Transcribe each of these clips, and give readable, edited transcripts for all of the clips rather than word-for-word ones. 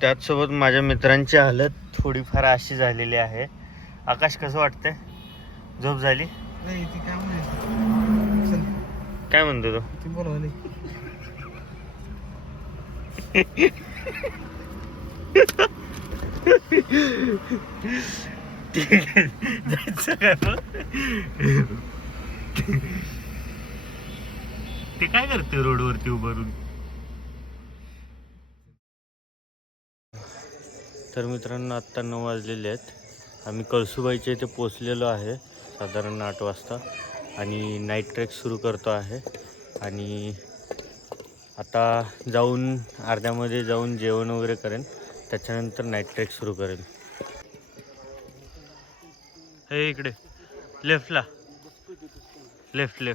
त्याचसोबत माझ्या मित्रांची हालत थोडीफार अशी झालेली आहे. आकाश कसं वाटतंय? झोप झाली? काय म्हणतो तो? बोलवले जायचं काय मग? ते काय करते रोडवरती उभारून? तर मित्रांनो आत्ता 9 वाजलेले आहेत. आम्ही कळसुबाईच्या इथे पोचलेलो आहे साधारण 8 वाजता आणि नाईट ट्रेक सुरू करतो आहे. आणि आता जाऊन अर्ध्यामध्ये जाऊन जेवण वगैरे करेन, त्याच्यानंतर नाईट ट्रेक सुरू करेन. हे इकडे लेफ्टला, लेफ्टला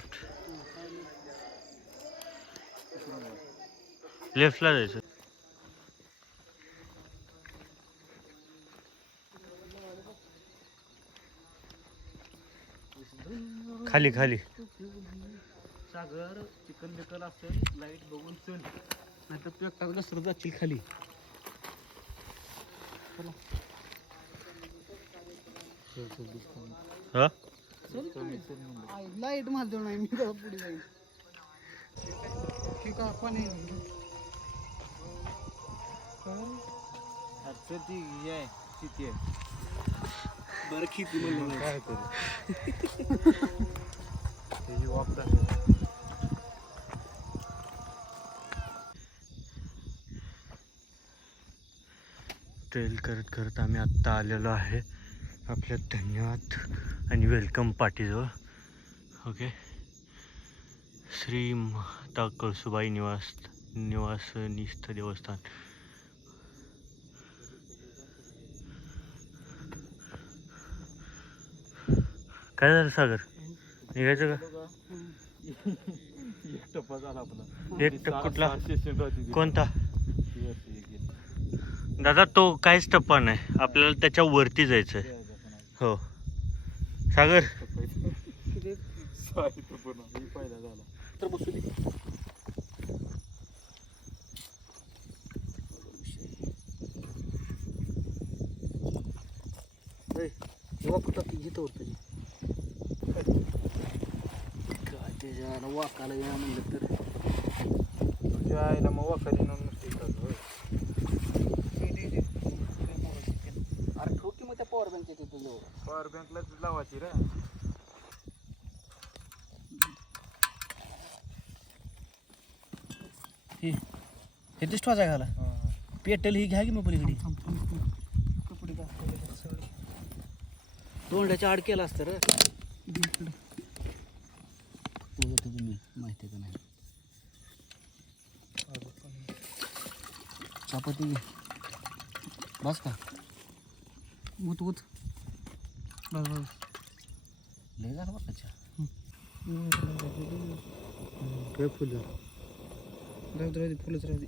जायचं. खाली सागर चिकन बिकन असेल लाईट बघून चल, नाही तर तू एकटा घसरत जाशील खाली. हा लाईट मारतो नाही मी पुढे जाईल. ठीक आहे पाणी किती आहे बरं किती म्हणलं काय ट्रेल करत आम्ही आत्ता आलेलो आहे आपल्या धन्यवाद आणि वेलकम पार्टीजवळ. ओके, श्री माता कळसुबाई निवासनिस्थ देवस्थान. काय झालं सागर, निघायचं का? एक टप्पा झाला आपला. एक टप्पा कुठला? कोणता दादा? तो काहीच टप्पा नाही, आपल्याला त्याच्या वरती जायचं आहे. हो सागर, पहिला झाला तर बसू दे. घेतो काय त्याच्या वाकाला या म्हणलं तर तुझ्या आईला मग वाकाली नुसते अरे ठोक की मग त्या पॉवर बँकच्या तिथे पॉवर बँकला लावायची रे. हे दिसतो वाजा घाला पेटल ही घ्या की मग पलीकडे कपडे तोंडाच्या आड केला असतं रे. तुम्ही माहिती का नाही चपाती बस का उत बस बस लय झालं बघ त्याच्या काय फुलं राहू दे फुलंच राहू दे.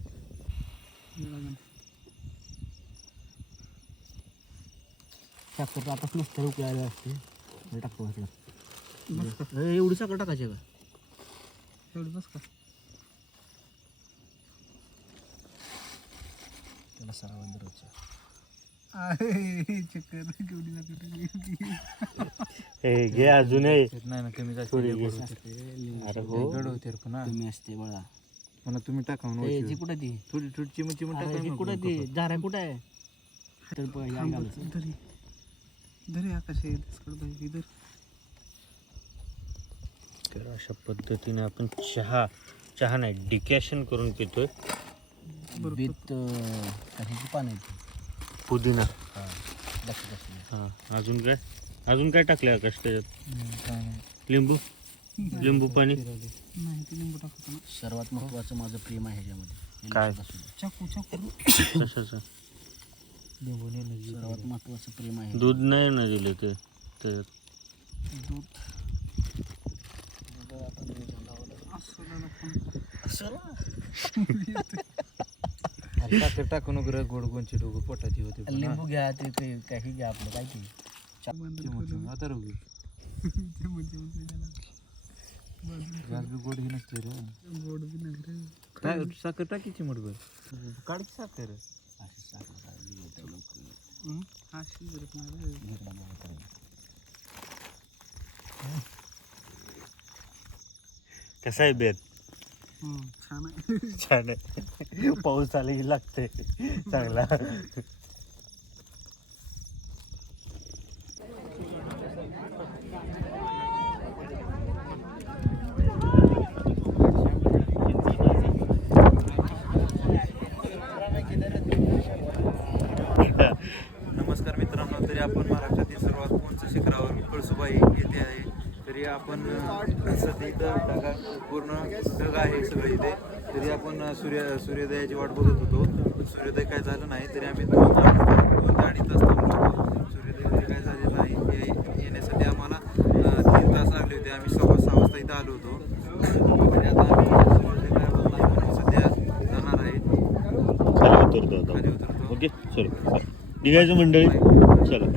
साखर आताच नुसतं उकळायला असते टाकतो एवढी साखर टाकायची का एवढी बस का त्याला सराव दररोजच्या घे अजूनही नाही ना कमी जास्त थोडी घे. अरे हो कमी असते बळा म्हणा तुम्ही टाका ती कुठं ती थोडी थोडी चिमट चिमट टाका कुठं ती झारा कुठं आहे तर धरी आकाश इधर. तर अशा पद्धतीने आपण चहा नाही डिकॅशन करून पितोय. बीत कशाची पानं आहेत पुदिना. हां अजून काय टाकलं आकाश त्याच्यात? लिंबू पाणी. लिंबू टाकतो. सर्वात महत्त्वाचं माझं प्रेम आहे ह्याच्यामध्ये. काय? चाकू कशाचं? सर्वात महत्त्वाचं प्रेम आहे. दूध नाही ना दिले ते त्याच्यात. दूध साखर टाकू नको गोड गोंची डोकं पोटाची होते. लिंबू घ्या ते काही घ्या आपलं काय ते आता रोग गोड ही नसते रे. गोड बी नाही रे. साखर टाकीची मोठभर काढ की साखर. कसा आहे बेत? छान आहे. छान आहे. पाऊस आला की लागते चांगला. नमस्कार मित्रांनो, तरी आपण महाराष्ट्रातील सर्वात उंच शिखरावर कळसुबाई येथे आहे. तरी आपण सध्या इथं ढगा पूर्ण ढग आहे सगळे इथे. तरी आपण सूर्योदयाची वाट बघत होतो, पण सूर्योदय काय झालं नाही. तरी आम्ही 2 ते 2.5 तास थांबलो होतो. सूर्योदय तरी काय झालेलं नाही. हे येण्यासाठी आम्हाला 3 तास लागले होते. आम्ही 6:15 वाजता इथं आलो होतो. आणि आता आम्ही सूर्योदय काय होत नाही म्हणून सध्या जाणार आहे, खाली उतरतो आता. खाली उतरतो. ओके चलो निघायचं मंडळी चला.